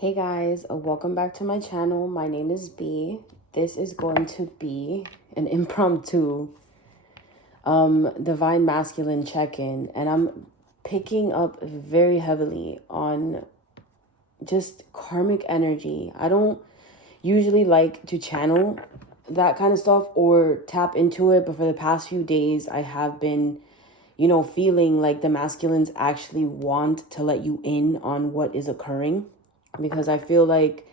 Hey guys, welcome back to my channel. My name is B. This is going to be an impromptu divine masculine check-in, and I'm picking up very heavily on just karmic energy. I don't usually like to channel that kind of stuff or tap into it, but for the past few days I have been feeling like the masculines actually want to let you in on what is occurring, because I feel like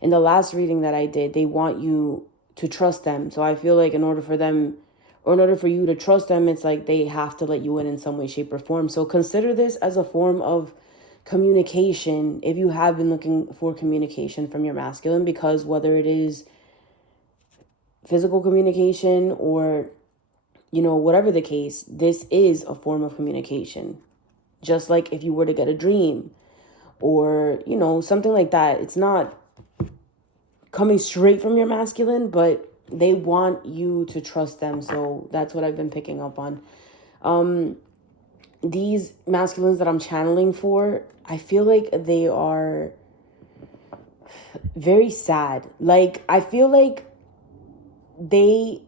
in the last reading that I did, they want you to trust them. So I feel like in order for you to trust them, it's like they have to let you in some way, shape, or form. So consider this as a form of communication if you have been looking for communication from your masculine, because whether it is physical communication or whatever the case, this is a form of communication. Just like if you were to get a dream or, something like that, it's not coming straight from your masculine, but they want you to trust them. So that's what I've been picking up on. These masculines that I'm channeling for, I feel like they are very sad. Like, I feel like they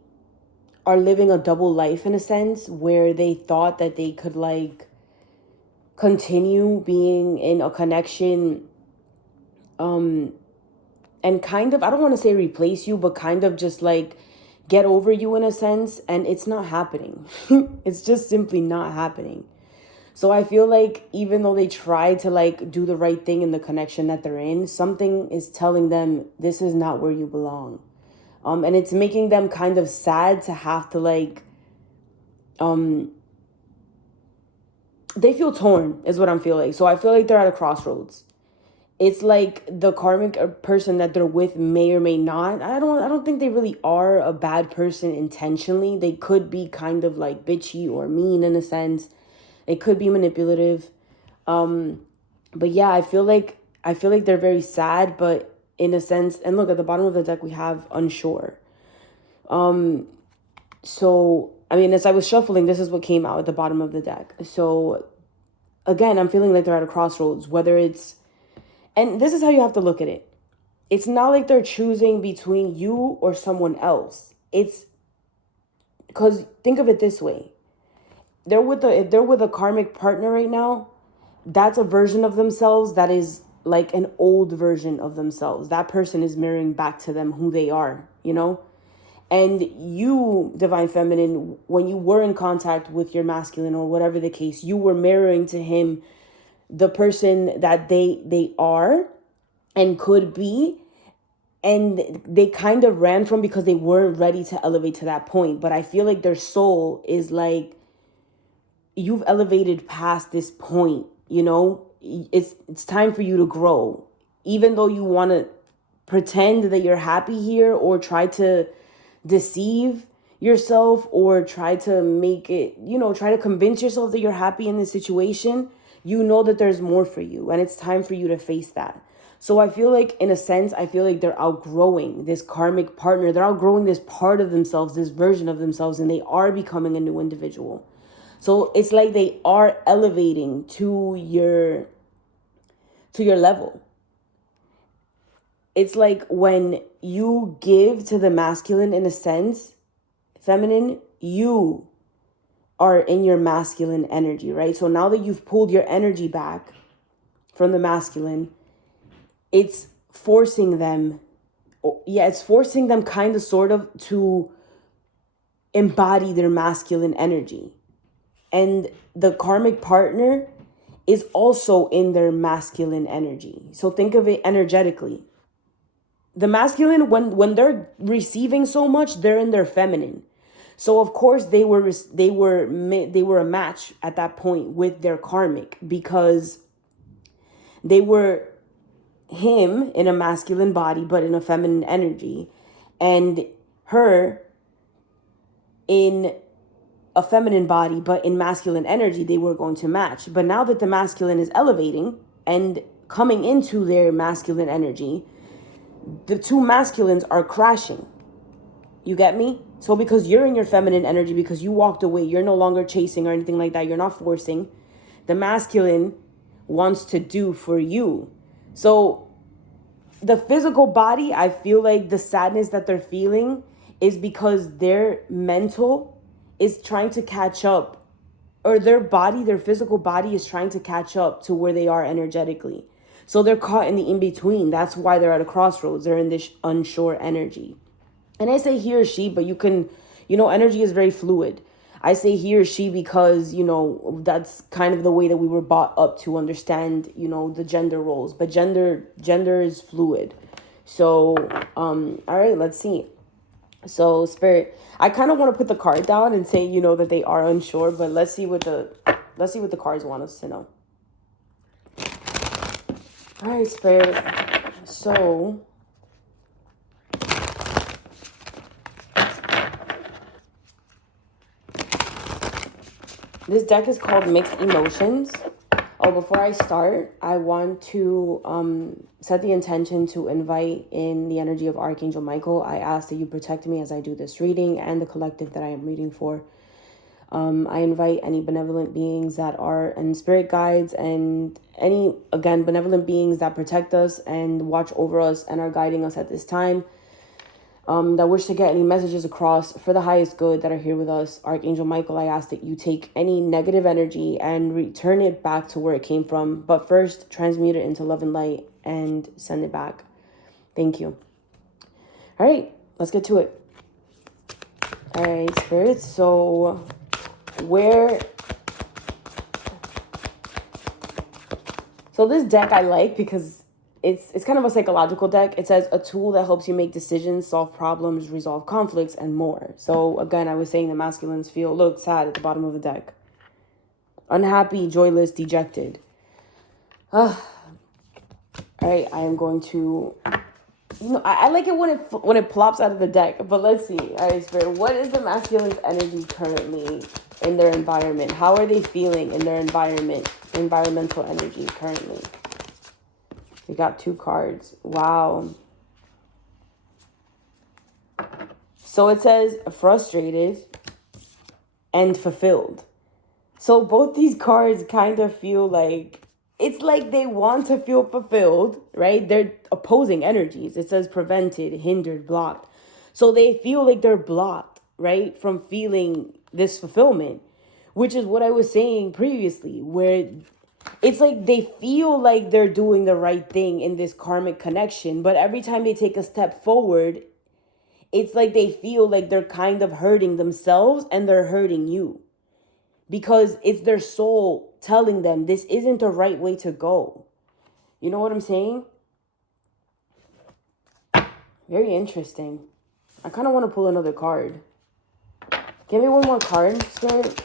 are living a double life in a sense, where they thought that they could continue being in a connection and kind of, I don't want to say replace you, but kind of just get over you in a sense, and it's not happening. It's just simply not happening. So I feel like even though they try to do the right thing in the connection that they're in, something is telling them this is not where you belong. And it's making them kind of sad to have to they feel torn is what I'm feeling. So I feel like they're at a crossroads. It's like the karmic person that they're with may or may not. I don't think they really are a bad person intentionally. They could be kind of bitchy or mean in a sense. They could be manipulative. But yeah, I feel like they're very sad, but in a sense, and look, at the bottom of the deck we have unsure. So I mean, as I was shuffling, this is what came out at the bottom of the deck. So again, I'm feeling like they're at a crossroads, whether it's, and this is how you have to look at it. It's not like they're choosing between you or someone else. It's because think of it this way. If they're with a karmic partner right now, that's a version of themselves that is like an old version of themselves. That person is mirroring back to them who they are, And you, divine feminine, when you were in contact with your masculine or whatever the case, you were mirroring to him the person that they are and could be, and they kind of ran from because they weren't ready to elevate to that point. But I feel like their soul is like, you've elevated past this point, it's time for you to grow. Even though you want to pretend that you're happy here or try to deceive yourself or try to make it, try to convince yourself that you're happy in this situation, that there's more for you, and it's time for you to face that. So I feel like, in a sense, I feel like they're outgrowing this karmic partner. They're outgrowing this part of themselves, this version of themselves, and they are becoming a new individual. So it's like they are elevating to your level. It's like when you give to the masculine, in a sense, feminine, you are in your masculine energy, right? So now that you've pulled your energy back from the masculine, it's forcing them kind of sort of to embody their masculine energy. And the karmic partner is also in their masculine energy. So think of it energetically. The masculine, when they're receiving so much, they're in their feminine. So of course they were a match at that point with their karmic, because they were him in a masculine body but in a feminine energy, and her in a feminine body but in masculine energy. They were going to match. But now that the masculine is elevating and coming into their masculine energy, the two masculines are crashing. You get me? So because you're in your feminine energy, because you walked away, you're no longer chasing or anything like that, you're not forcing, the masculine wants to do for you. So the physical body, I feel like the sadness that they're feeling is because their mental is trying to catch up, or their body, their physical body is trying to catch up to where they are energetically. So they're caught in the in-between. That's why they're at a crossroads. They're in this unsure energy. And I say he or she, but you can, energy is very fluid. I say he or she because, that's kind of the way that we were brought up to understand, the gender roles. But gender is fluid. So, all right, let's see. So, Spirit, I kind of want to put the card down and say, that they are unsure. But let's see what the cards want us to know. All right, Spirit. So, this deck is called Mixed Emotions. Oh, before I start, I want to set the intention to invite in the energy of Archangel Michael. I ask that you protect me as I do this reading and the collective that I am reading for. I invite any benevolent beings that are, and spirit guides, and any, again, benevolent beings that protect us and watch over us and are guiding us at this time, that wish to get any messages across for the highest good that are here with us. Archangel Michael, I ask that you take any negative energy and return it back to where it came from. But first, transmute it into love and light and send it back. Thank you. All right, let's get to it. All right, spirits. So this deck I like because it's kind of a psychological deck. It says a tool that helps you make decisions, solve problems, resolve conflicts, and more. So again, I was saying the masculines look sad at the bottom of the deck. Unhappy, joyless, dejected. All right, I am going to... I like it when it plops out of the deck, but let's see. All right, Spirit, what is the masculine's energy currently in their environment? How are they feeling in their environmental energy currently? We got 2 cards. Wow. So it says frustrated and fulfilled. So both these cards kind of feel like, it's like they want to feel fulfilled, right? They're opposing energies. It says prevented, hindered, blocked. So they feel like they're blocked, right, from feeling this fulfillment, which is what I was saying previously, where it's like they feel like they're doing the right thing in this karmic connection, but every time they take a step forward, it's like they feel like they're kind of hurting themselves and they're hurting you. Because it's their soul telling them this isn't the right way to go. You know what I'm saying? Very interesting. I kind of want to pull another card. Give me one more card, Spirit.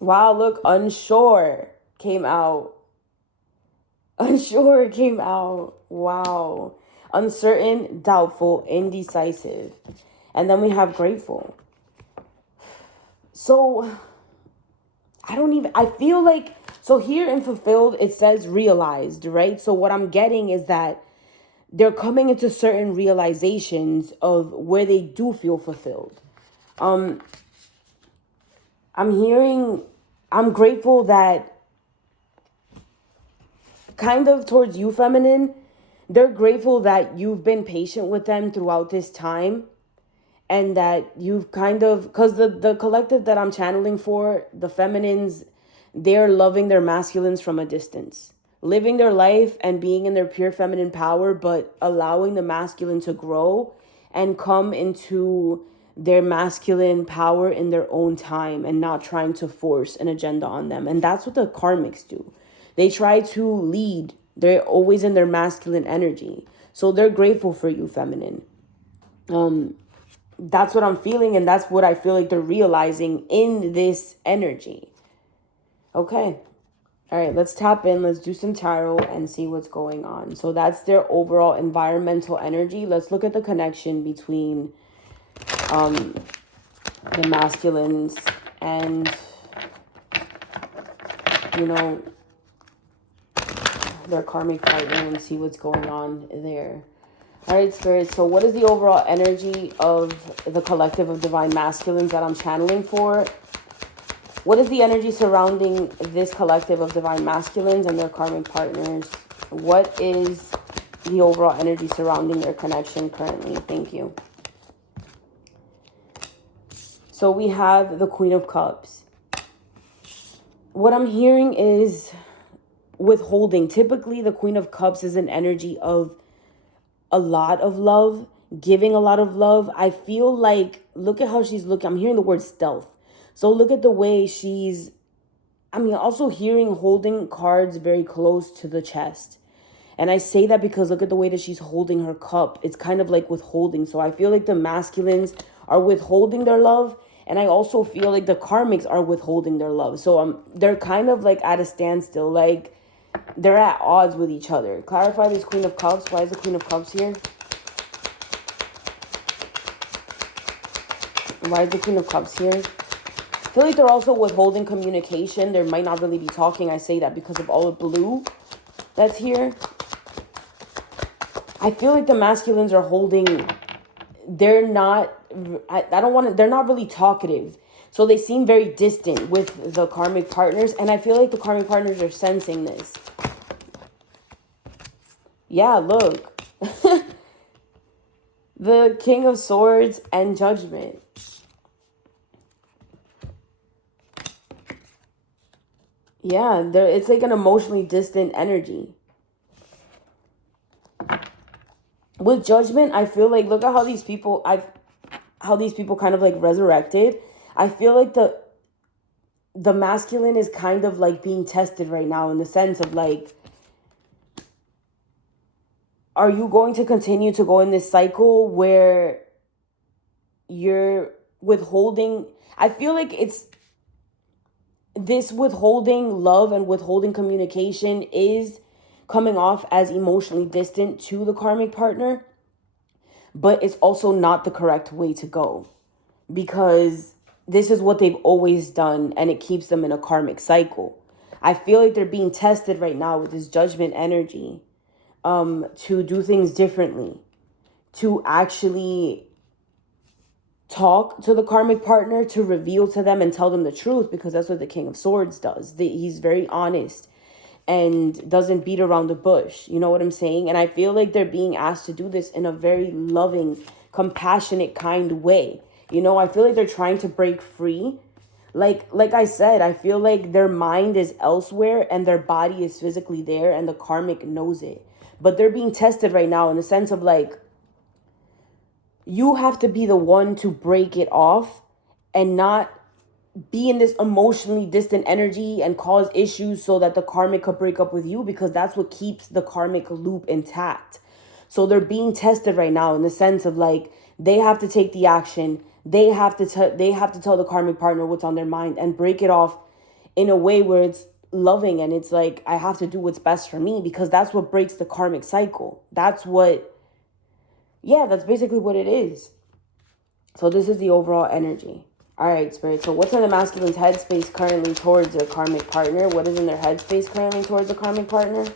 Wow, look, unsure came out. Unsure came out. Wow. Uncertain, doubtful, indecisive. And then we have grateful. So, I feel like, so here in fulfilled, it says realized, right? So what I'm getting is that they're coming into certain realizations of where they do feel fulfilled. I'm grateful that kind of towards you, feminine, they're grateful that you've been patient with them throughout this time, and that you've kind of, because the collective that I'm channeling for, the feminines, they're loving their masculines from a distance, living their life and being in their pure feminine power, but allowing the masculine to grow and come into their masculine power in their own time and not trying to force an agenda on them. And that's what the karmics do. They try to lead. They're always in their masculine energy. So they're grateful for you, feminine. That's what I'm feeling, and that's what I feel like they're realizing in this energy. Okay. All right, let's tap in. Let's do some tarot and see what's going on. So that's their overall environmental energy. Let's look at the connection between the masculines and, their karmic partner and see what's going on there. All right, Spirit. So what is the overall energy of the collective of divine masculines that I'm channeling for? What is the energy surrounding this collective of divine masculines and their karmic partners? What is the overall energy surrounding their connection currently? Thank you. So we have the Queen of Cups. What I'm hearing is withholding. Typically, the Queen of Cups is an energy of a lot of love, giving a lot of love. I feel like, look at how she's looking. I'm hearing the word stealth. So look at the way she's, also hearing holding cards very close to the chest. And I say that because look at the way that she's holding her cup. It's kind of like withholding. So I feel like the masculines are withholding their love. And I also feel like the karmics are withholding their love. So they're kind of like at a standstill. Like they're at odds with each other. Clarify this Queen of Cups. Why is the Queen of Cups here? Why is the Queen of Cups here? I feel like they're also withholding communication. They might not really be talking. I say that because of all the blue that's here. I feel like the masculines are holding, they're not, they're not really talkative. So they seem very distant with the karmic partners. And I feel like the karmic partners are sensing this. Yeah, look. The King of Swords and Judgment. Yeah, it's like an emotionally distant energy. With Judgment, I feel like, look at how these people, kind of like resurrected. I feel like the masculine is kind of like being tested right now in the sense of like, are you going to continue to go in this cycle where you're withholding? I feel like it's this withholding love and withholding communication is coming off as emotionally distant to the karmic partner, but it's also not the correct way to go because this is what they've always done and it keeps them in a karmic cycle. I feel like they're being tested right now with this Judgment energy to do things differently, to actually talk to the karmic partner, to reveal to them and tell them the truth, because that's what the King of Swords does. He's very honest and doesn't beat around the bush. You know what I'm saying? And I feel like they're being asked to do this in a very loving, compassionate, kind way. You know, I feel like they're trying to break free. Like I said, I feel like their mind is elsewhere and their body is physically there and the karmic knows it. But they're being tested right now in the sense of like, you have to be the one to break it off and not be in this emotionally distant energy and cause issues so that the karmic could break up with you, because that's what keeps the karmic loop intact. So they're being tested right now in the sense of like, they have to take the action. They have to tell the karmic partner what's on their mind and break it off in a way where it's loving. And it's like, I have to do what's best for me, because that's what breaks the karmic cycle. That's basically what it is. So this is the overall energy. All right, Spirit. So what's in the masculine's headspace currently towards their karmic partner? What is in their headspace currently towards the karmic partner?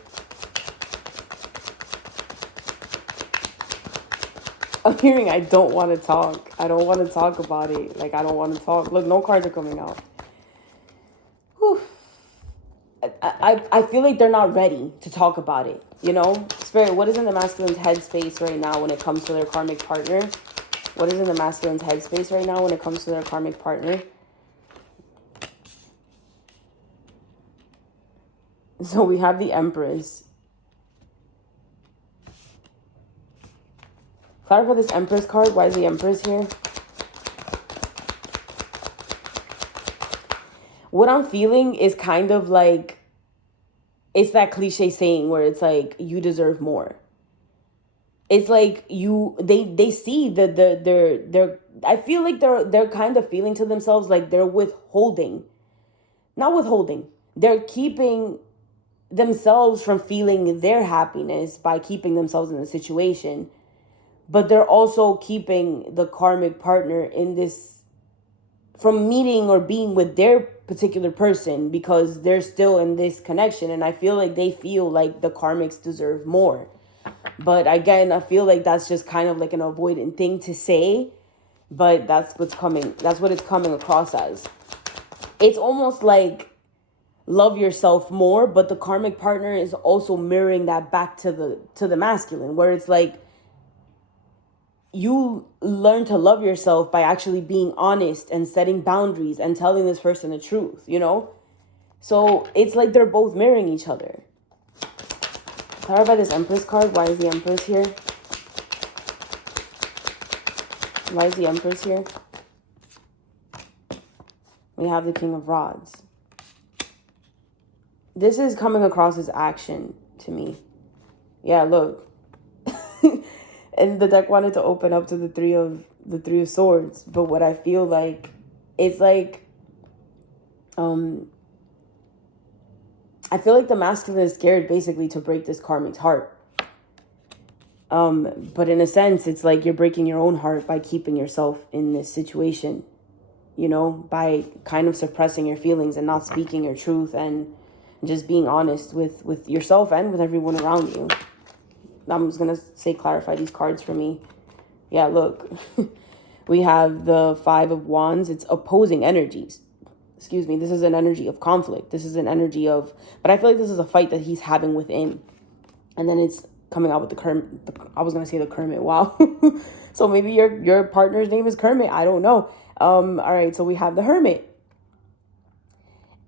I'm hearing I don't want to talk. I don't want to talk about it. Like, I don't want to talk. Look, no cards are coming out. Whew. I feel like they're not ready to talk about it, you know? Spirit, what is in the masculine's headspace right now when it comes to their karmic partner? What is in the masculine's headspace right now when it comes to their karmic partner? So we have the Empress. Clarify this Empress card. Why is the Empress here? What I'm feeling is kind of like, it's that cliche saying where it's like, you deserve more. It's like they see they're I feel like they're kind of feeling to themselves like they're withholding. Not withholding. They're keeping themselves from feeling their happiness by keeping themselves in the situation. But they're also keeping the karmic partner in this, from meeting or being with their particular person, because they're still in this connection. And I feel like they feel like the karmics deserve more. But again, I feel like that's just kind of like an avoidant thing to say. But that's what's coming. That's what it's coming across as. it's almost like love yourself more, but the karmic partner is also mirroring that back to the masculine, where it's like you learn to love yourself by actually being honest and setting boundaries and telling this person the truth, you know? So it's like they're both mirroring each other. Clarify this Empress card. Why is the Empress here? Why is the Empress here? We have the King of Rods. This is coming across as action to me. Yeah, look. And the deck wanted to open up to the three of swords, but what I feel like, it's like I feel like the masculine is scared basically to break this karmic's heart. But in a sense, it's like you're breaking your own heart by keeping yourself in this situation, you know, by kind of suppressing your feelings and not speaking your truth and just being honest with yourself and with everyone around you. I'm just going to say, clarify these cards for me. Yeah, look, we have the Five of Wands. It's opposing energies. Excuse me. This is an energy of conflict. This is an energy of, but I feel like this is a fight that he's having within. And then it's coming out with I was going to say the Kermit. Wow. So maybe your partner's name is Kermit. I don't know. All right. So we have the Hermit.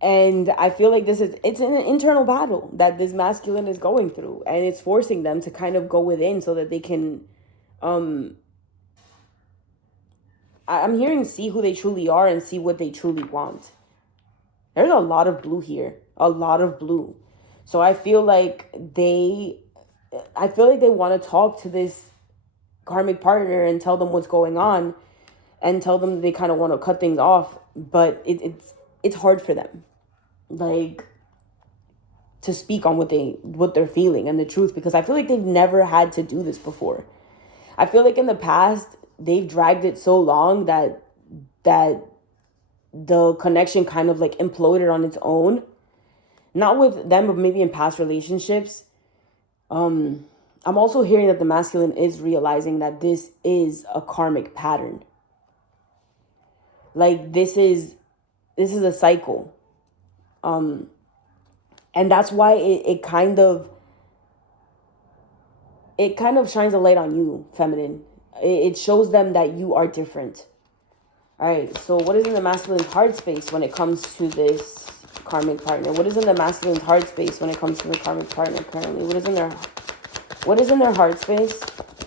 And I feel like it's an internal battle that this masculine is going through. And it's forcing them to kind of go within so that they can, I'm hearing see who they truly are and see what they truly want. There's a lot of blue here. A lot of blue. So I feel like they want to talk to this karmic partner and tell them what's going on and tell them they kind of want to cut things off. But it's hard for them, like, to speak on what they're feeling and the truth, because I feel like they've never had to do this before. I feel like in the past they've dragged it so long that the connection kind of like imploded on its own. Not with them, but maybe in past relationships. I'm also hearing that the masculine is realizing that this is a karmic pattern. Like this is a cycle. And that's why it kind of shines a light on you, feminine. It shows them that you are different. All right, so what is in the masculine's heart space when it comes to this karmic partner? What is in the masculine's heart space when it comes to the karmic partner currently? What is in their heart space?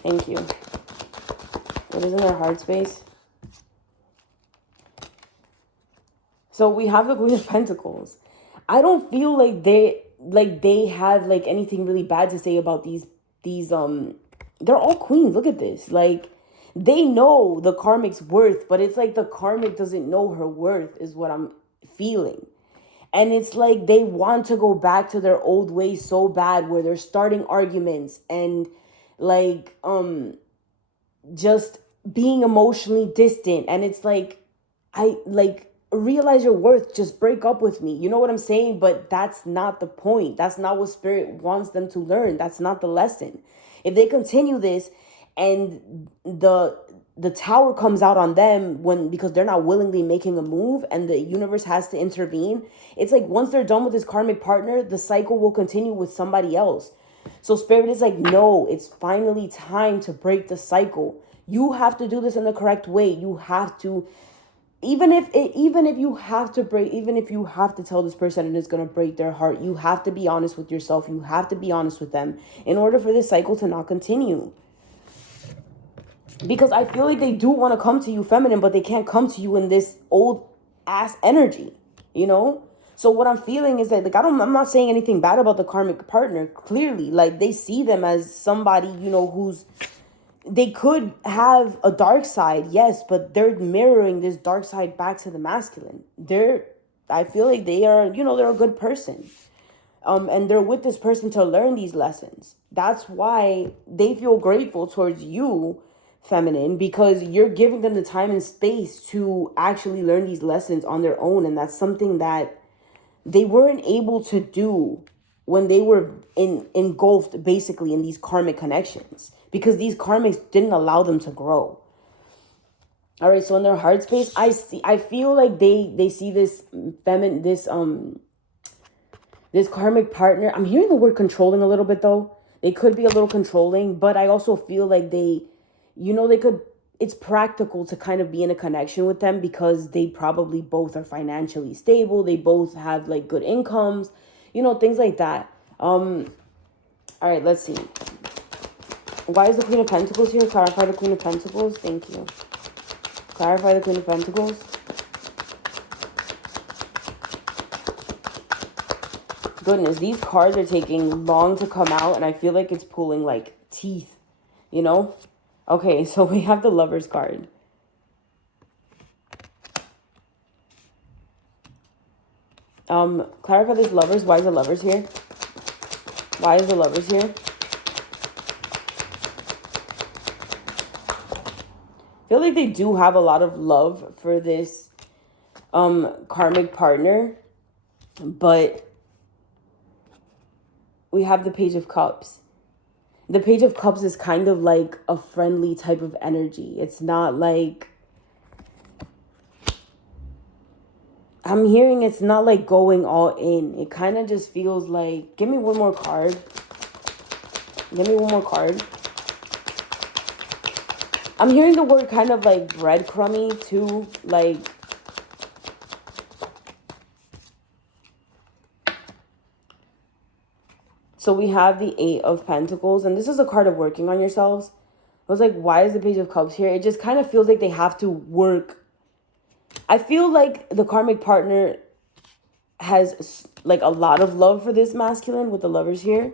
Thank you. What is in their heart space? So we have the Queen of Pentacles. I don't feel like they have like anything really bad to say about these they're all queens. Look at this. Like, they know the karmic's worth, but it's like the karmic doesn't know her worth is what I'm feeling. And it's like they want to go back to their old ways so bad, where they're starting arguments and like just being emotionally distant. And it's like, I like, realize your worth, just break up with me. You know what I'm saying? But that's not the point. That's not what spirit wants them to learn. That's not the lesson. If they continue this and the tower comes out on them because they're not willingly making a move and the universe has to intervene, it's like once they're done with this karmic partner, the cycle will continue with somebody else. So spirit is like, no, it's finally time to break the cycle. You have to do this in the correct way. You have to, even if you have to tell this person and it's going to break their heart, you have to be honest with yourself. You have to be honest with them in order for this cycle to not continue. Because I feel like they do want to come to you feminine, but they can't come to you in this old ass energy, you know? So what I'm feeling is that, like, I'm not saying anything bad about the karmic partner. Clearly, like, they see them as somebody, you know, they could have a dark side, yes, but they're mirroring this dark side back to the masculine. I feel like they are, you know, they're a good person. And they're with this person to learn these lessons. That's why they feel grateful towards you, feminine, because you're giving them the time and space to actually learn these lessons on their own. And that's something that they weren't able to do when they were engulfed basically in these karmic connections, because these karmics didn't allow them to grow. All right, so in their heart space, I feel like they see this feminine, this karmic partner. I'm hearing the word controlling a little bit though. They could be a little controlling, but I also feel like they could, it's practical to kind of be in a connection with them because they probably both are financially stable. They both have like good incomes, things like that. All right, let's see. Why is the Queen of Pentacles here? Clarify the Queen of Pentacles. Thank you. Clarify the Queen of Pentacles. Goodness, these cards are taking long to come out, and I feel like it's pulling like teeth, Okay, so we have the Lovers card. Clarify this Lovers. Why is the Lovers here? Why is the Lovers here? I feel like they do have a lot of love for this karmic partner, but we have the Page of Cups. The Page of Cups is kind of like a friendly type of energy. It's not like, I'm hearing it's not like going all in. It kind of just feels like, give me one more card. Give me one more card. I'm hearing the word kind of like breadcrumby too, like, so we have the Eight of Pentacles, and this is a card of working on yourselves. I was like, why is the Page of Cups here? It just kind of feels like they have to work. I feel like the karmic partner has like a lot of love for this masculine with the Lovers here.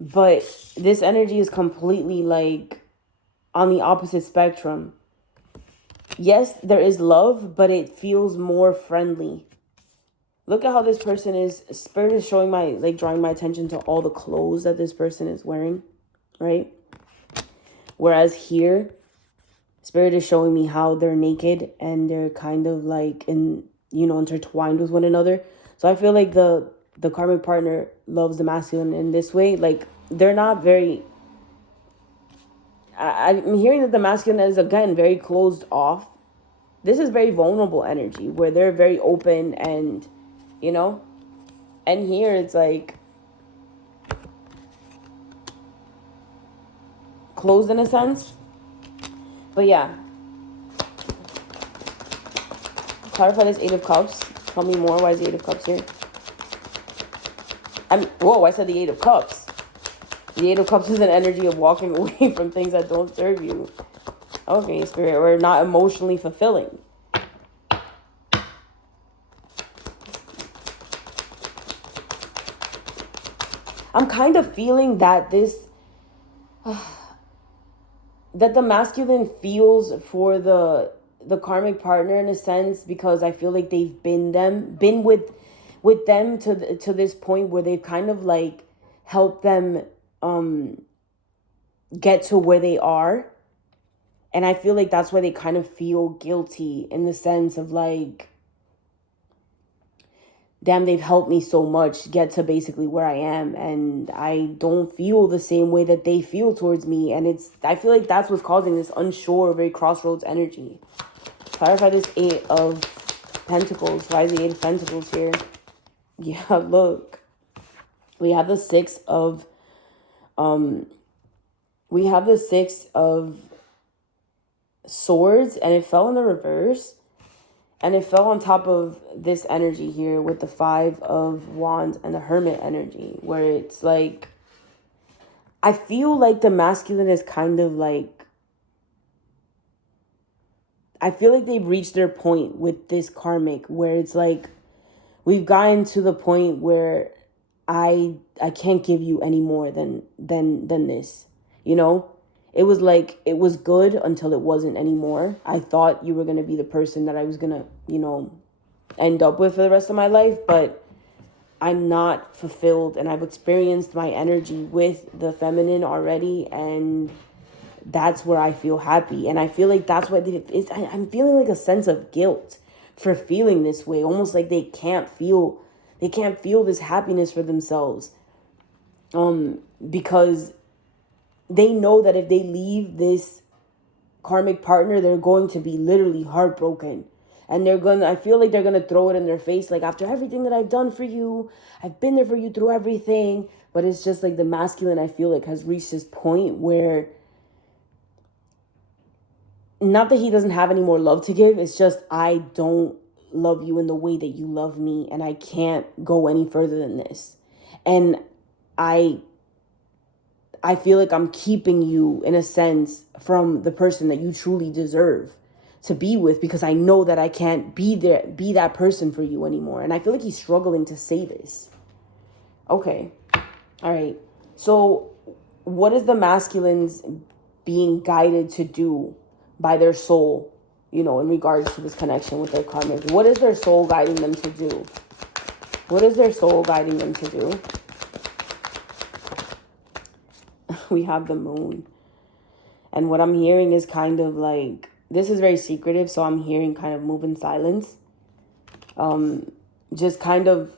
But this energy is completely like on the opposite spectrum. Yes, there is love, but it feels more friendly. Look at how this person is. Spirit is showing drawing my attention to all the clothes that this person is wearing, right? Whereas here, Spirit is showing me how they're naked and they're kind of like intertwined with one another. So I feel like the karmic partner loves the masculine in this way. Like, they're not very, I'm hearing that the masculine is, again, very closed off. This is very vulnerable energy where they're very open and, and here it's like closed in a sense. But yeah. Clarify this Eight of Cups. Tell me more. Why is the Eight of Cups here? Whoa, I said the Eight of Cups. The Eight of Cups is an energy of walking away from things that don't serve you. Okay, Spirit, we're not emotionally fulfilling. I'm kind of feeling that that the masculine feels for the karmic partner in a sense, because I feel like they've been with them to this point where they've kind of like helped them get to where they are. And I feel like that's why they kind of feel guilty in the sense of like, damn, they've helped me so much get to basically where I am, and I don't feel the same way that they feel towards me. And I feel like that's what's causing this unsure, very crossroads energy. Clarify this Eight of Pentacles. Why is the Eight of Pentacles here? Yeah, look. We have the Six of Swords, and it fell in the reverse. And it fell on top of this energy here with the Five of Wands and the Hermit energy, where it's like, I feel like the masculine is kind of like, I feel like they've reached their point with this karmic, where it's like, we've gotten to the point where I can't give you any more than this, It was like, it was good until it wasn't anymore. I thought you were going to be the person that I was going to, end up with for the rest of my life, but I'm not fulfilled, and I've experienced my energy with the feminine already, and that's where I feel happy. And I feel like that's what I'm feeling like a sense of guilt for feeling this way, almost like they can't feel this happiness for themselves, because they know that if they leave this karmic partner, they're going to be literally heartbroken. And I feel like they're gonna throw it in their face, like, after everything that I've done for you, I've been there for you through everything. But it's just like the masculine, I feel like, has reached this point where, not that he doesn't have any more love to give, it's just, I don't love you in the way that you love me, and I can't go any further than this. And I feel like I'm keeping you, in a sense, from the person that you truly deserve to be with, because I know that I can't be that person for you anymore. And I feel like he's struggling to say this. Okay. All right. So what is the masculines being guided to do by their soul, in regards to this connection with their karmic? What is their soul guiding them to do? What is their soul guiding them to do? We have the moon. And what I'm hearing is kind of like, this is very secretive, so I'm hearing kind of move in silence. Just kind of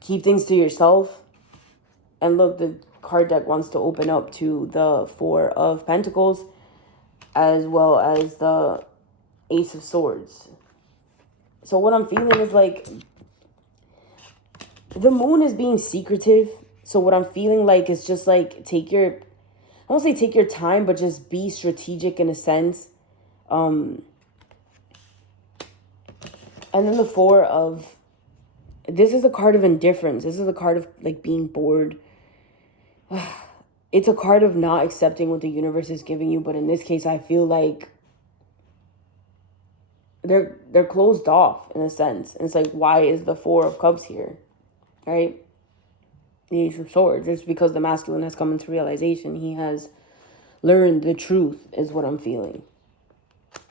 keep things to yourself. And look, the card deck wants to open up to the Four of Pentacles, as well as the Ace of Swords. So what I'm feeling is like, the moon is being secretive. So what I'm feeling like is just like, I won't say take your time, but just be strategic in a sense. And then the this is a card of indifference. This is a card of like being bored. It's a card of not accepting what the universe is giving you. But in this case, I feel like they're closed off in a sense. And it's like, why is the Four of Cups here? Right? The Ace of Swords. It's because the masculine has come into realization. He has learned the truth, is what I'm feeling.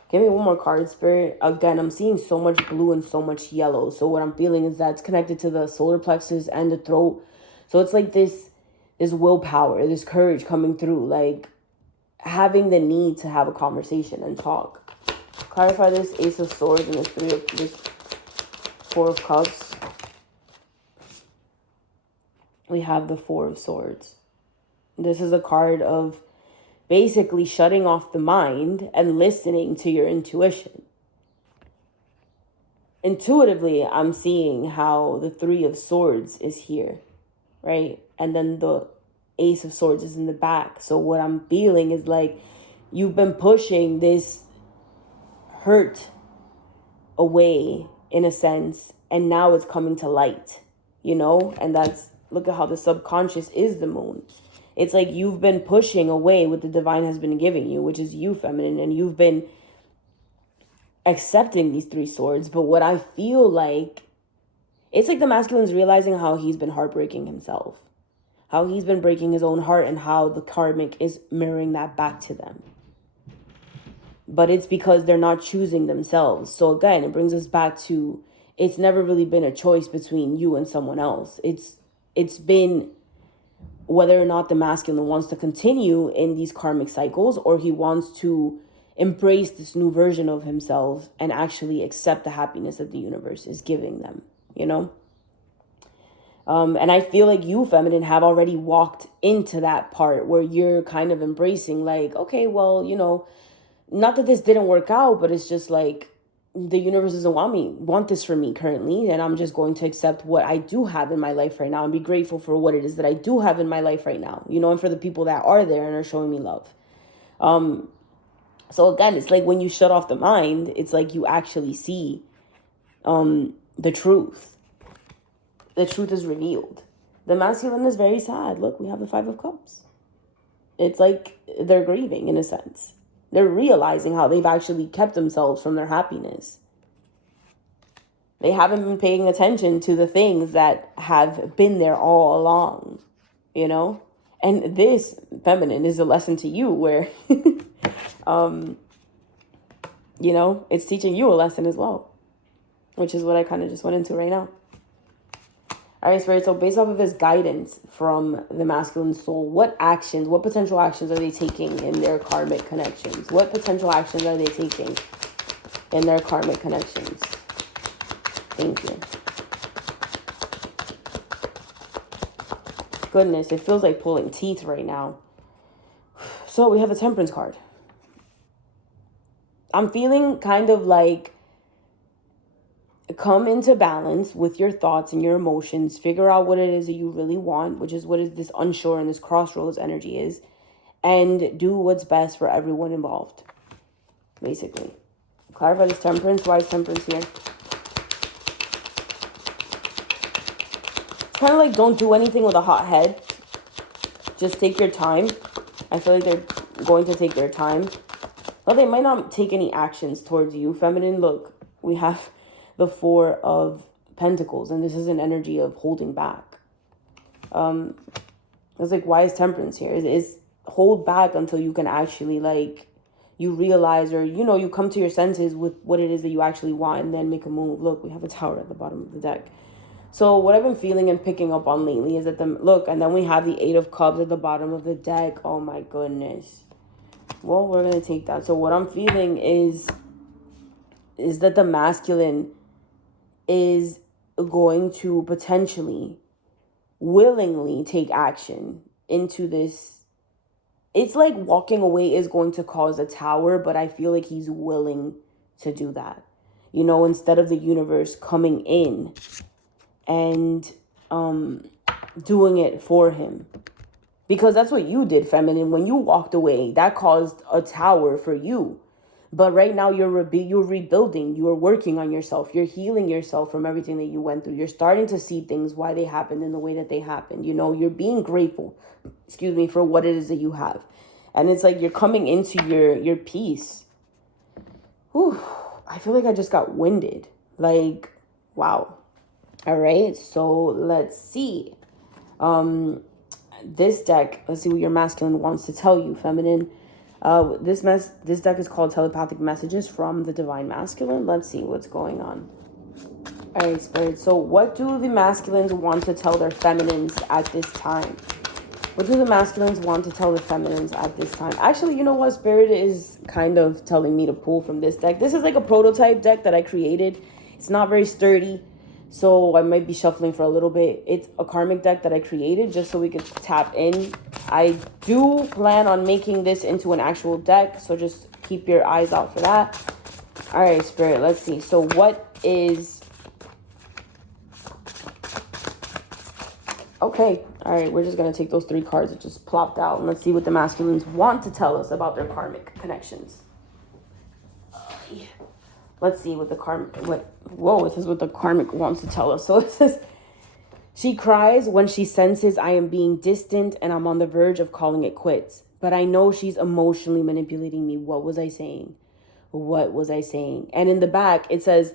Give me one more card, Spirit. Again, I'm seeing so much blue and so much yellow. So what I'm feeling is that it's connected to the solar plexus and the throat. So it's like this willpower, this courage coming through, like having the need to have a conversation and talk. Clarify this Ace of Swords and this Four of Cups. We have the Four of Swords. This is a card of basically shutting off the mind and listening to your intuition. Intuitively, I'm seeing how the Three of Swords is here, right? And then the Ace of Swords is in the back. So what I'm feeling is like, you've been pushing this hurt away, in a sense, and now it's coming to light, and that's, look at how the subconscious is the moon. It's like you've been pushing away what the divine has been giving you, which is you, feminine, and you've been accepting these three swords. But what I feel like, it's like the masculine's realizing how he's been heartbreaking himself, how he's been breaking his own heart, and how the karmic is mirroring that back to them. But it's because they're not choosing themselves. So again, it brings us back to, it's never really been a choice between you and someone else. It's been whether or not the masculine wants to continue in these karmic cycles, or he wants to embrace this new version of himself and actually accept the happiness that the universe is giving them, And I feel like you, feminine, have already walked into that part where you're kind of embracing, like, okay, well, not that this didn't work out, but it's just like, the universe doesn't want this for me currently, and I'm just going to accept what I do have in my life right now and be grateful for what it is that I do have in my life right now, and for the people that are there and are showing me love. So again, it's like when you shut off the mind, it's like you actually see the truth. The truth is revealed. The masculine is very sad. Look, we have the Five of Cups. It's like they're grieving, in a sense. They're realizing how they've actually kept themselves from their happiness. They haven't been paying attention to the things that have been there all along, And this, feminine, is a lesson to you where, it's teaching you a lesson as well, which is what I kind of just went into right now. All right, Spirit, so based off of this guidance from the masculine soul, what potential actions are they taking in their karmic connections? What potential actions are they taking in their karmic connections? Thank you. Goodness, it feels like pulling teeth right now. So we have a Temperance card. I'm feeling kind of like come into balance with your thoughts and your emotions, figure out what it is that you really want, which is what is this unsure and this crossroads energy is, and do what's best for everyone involved, basically. Clarify this temperance. Why is temperance here? It's kind of like don't do anything with a hot head. Just take your time. I feel like they're going to take their time. Well, they might not take any actions towards you. Feminine, look, we have the Four of Pentacles, and this is an energy of holding back. It's like, why is temperance here? Is hold back until you can actually, like, you realize, or, you know, you come to your senses with what it is that you actually want, and then make a move. Look, we have a Tower at the bottom of the deck. So what I've been feeling and picking up on lately is that look, and then we have the Eight of Cups at the bottom of the deck. Oh my goodness. Well, we're going to take that. So what I'm feeling is that the masculine is going to potentially, willingly take action into this. It's like walking away is going to cause a tower, but I feel like he's willing to do that. You know, instead of the universe coming in and doing it for him. Because that's what you did, feminine. When you walked away, that caused a tower for you. But right now you're rebuilding. You are working on yourself. You're healing yourself from everything that you went through. You're starting to see things, why they happened in the way that they happened. You know, you're being grateful, for what it is that you have. And it's like you're coming into your peace. Whew, I feel like I just got winded. Like, wow. All right, so let's see. This deck, let's see what your masculine wants to tell you, feminine. This deck is called Telepathic Messages from the Divine Masculine. Let's see what's going on. All right, Spirit. So what do the masculines want to tell their feminines at this time? What do the masculines want to tell the feminines at this time? Actually, you know what? Spirit is kind of telling me to pull from this deck. This is like a prototype deck that I created. It's not very sturdy, so I might be shuffling for a little bit. It's a karmic deck that I created just so we could tap in. I do plan on making this into an actual deck, so just keep your eyes out for that. All right, Spirit, let's see. So what is... Okay, all right, we're just going to take those three cards that just plopped out, and let's see what the masculines want to tell us about their karmic connections. Let's see what the karmic, this is what the karmic wants to tell us. So it says, she cries when she senses I am being distant and I'm on the verge of calling it quits. But I know she's emotionally manipulating me. What was I saying? What was I saying? And in the back, it says,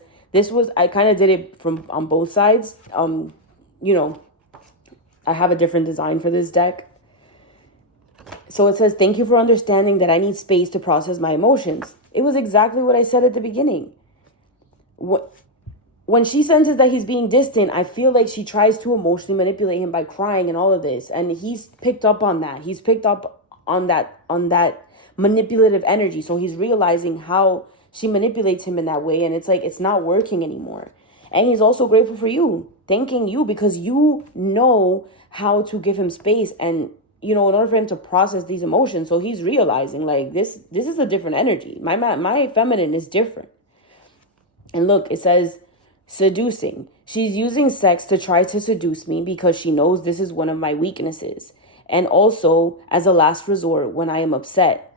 I kind of did it on both sides. You know, I have a different design for this deck. So it says, thank you for understanding that I need space to process my emotions. It was exactly what I said at the beginning. When she senses that he's being distant, I feel like she tries to emotionally manipulate him by crying and all of this. And he's picked up on that. He's picked up on that manipulative energy. So he's realizing how she manipulates him in that way. And it's like, it's not working anymore. And he's also grateful for you, thanking you because you know how to give him space and, you know, in order for him to process these emotions. So he's realizing like this is a different energy. My feminine is different. And look, it says seducing. She's using sex to try to seduce me because she knows this is one of my weaknesses. And also as a last resort when I am upset,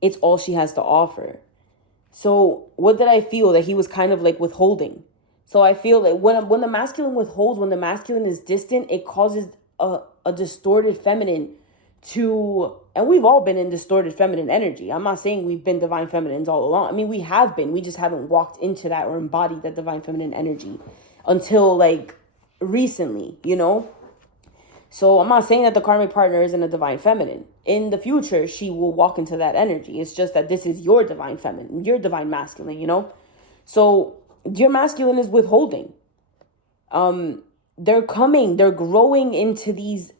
it's all she has to offer. So what did I feel? That he was kind of like withholding. So I feel like when the masculine withholds, when the masculine is distant, it causes a distorted feminine to, and we've all been in distorted feminine energy. I'm not saying we've been divine feminines all along. I mean, we have been. We just haven't walked into that or embodied that divine feminine energy until like recently, you know? So I'm not saying that the karmic partner isn't a divine feminine. In the future, she will walk into that energy. It's just that this is your divine feminine, your divine masculine, you know? So your masculine is withholding. They're growing into these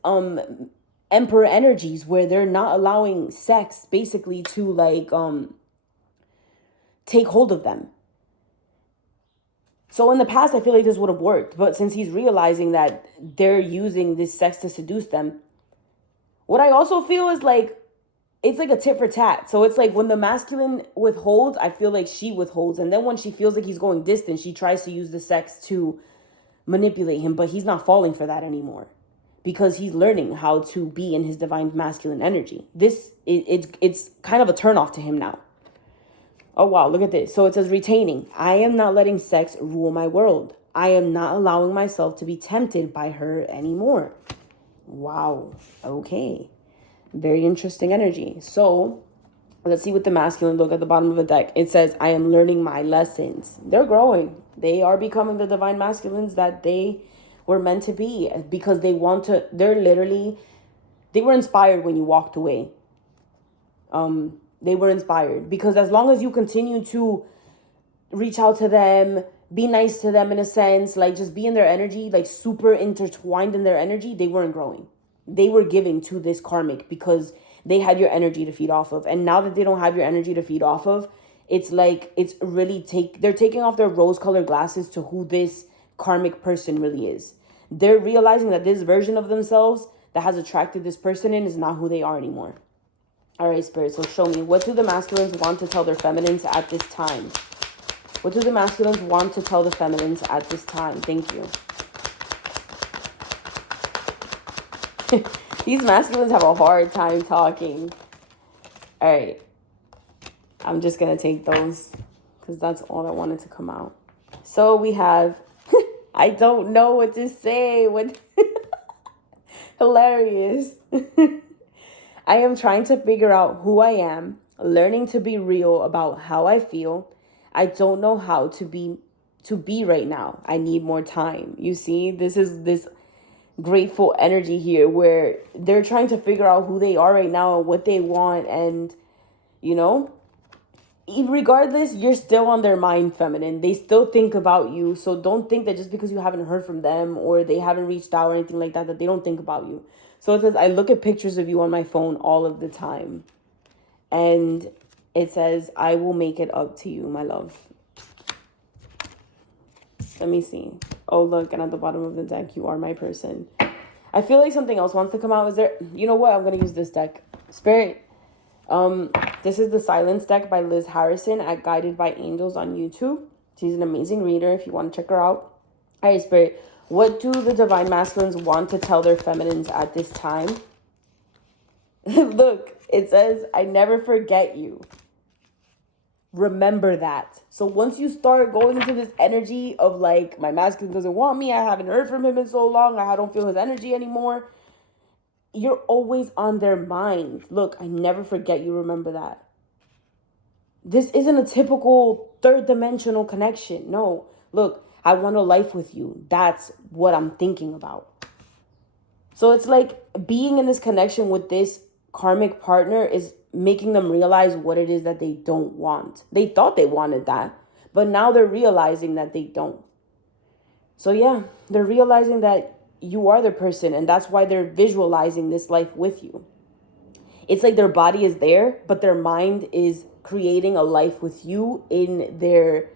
emperor energies where they're not allowing sex basically to like take hold of them. So in the past, I feel like this would have worked, but since he's realizing that they're using this sex to seduce them, what I also feel is like it's like a tit for tat. So it's like when the masculine withholds, I feel like she withholds. And then when she feels like he's going distant, she tries to use the sex to manipulate him. But he's not falling for that anymore because he's learning how to be in his divine masculine energy. It's kind of a turnoff to him now. Oh, wow. Look at this. So it says retaining. I am not letting sex rule my world. I am not allowing myself to be tempted by her anymore. Wow. Okay. Very interesting energy. So let's see what the masculine look at the bottom of the deck. It says, I am learning my lessons. They're growing. They are becoming the divine masculines that they were meant to be because they were inspired when you walked away. They were inspired because as long as you continue to reach out to them, be nice to them in a sense, like just be in their energy, like super intertwined in their energy, they weren't growing. They were giving to this karmic because they had your energy to feed off of. And now that they don't have your energy to feed off of, it's like, it's really they're taking off their rose-colored glasses to who this karmic person really is. They're realizing that this version of themselves that has attracted this person in is not who they are anymore. All right, Spirit, so show me. What do the masculines want to tell their feminines at this time? What do the masculines want to tell the feminines at this time? Thank you. These masculines have a hard time talking. All right. I'm just going to take those because that's all that wanted to come out. So we have, I don't know what to say. What? Hilarious. I am trying to figure out who I am, learning to be real about how I feel. I don't know how to be right now. I need more time. You see, this is this grateful energy here where they're trying to figure out who they are right now and what they want. And, you know, regardless, you're still on their mind, feminine. They still think about you. So don't think that just because you haven't heard from them or they haven't reached out or anything like that, that they don't think about you. So it says, I look at pictures of you on my phone all of the time. And it says, I will make it up to you, my love. Let me see. Oh, look, and at the bottom of the deck, you are my person. I feel like something else wants to come out. Is there, you know what? I'm going to use this deck. Spirit. This is the Silence deck by Liz Harrison at Guided by Angels on YouTube. She's an amazing reader if you want to check her out. All right, Spirit. What do the divine masculines want to tell their feminines at this time? Look, it says, I never forget you. Remember that. So once you start going into this energy of like, my masculine doesn't want me, I haven't heard from him in so long, I don't feel his energy anymore, you're always on their mind. Look, I never forget you. Remember that. This isn't a typical third dimensional connection. No, look, I want a life with you. That's what I'm thinking about. So it's like being in this connection with this karmic partner is making them realize what it is that they don't want. They thought they wanted that, but now they're realizing that they don't. So yeah, they're realizing that you are the person, and that's why they're visualizing this life with you. It's like their body is there, but their mind is creating a life with you in their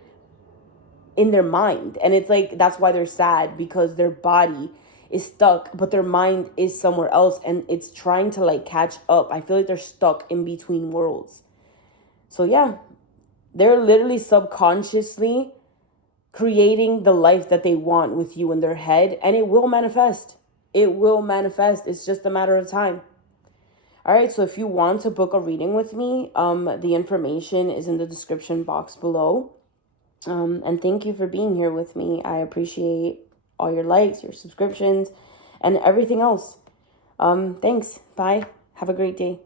mind. And it's like, that's why they're sad, because their body is stuck, but their mind is somewhere else, and it's trying to like catch up. I feel like they're stuck in between worlds. So yeah, they're literally subconsciously creating the life that they want with you in their head, and it will manifest. It will manifest. It's just a matter of time. All right, so if you want to book a reading with me, the information is in the description box below. And thank you for being here with me. I appreciate all your likes, your subscriptions, and everything else. Thanks. Bye. Have a great day.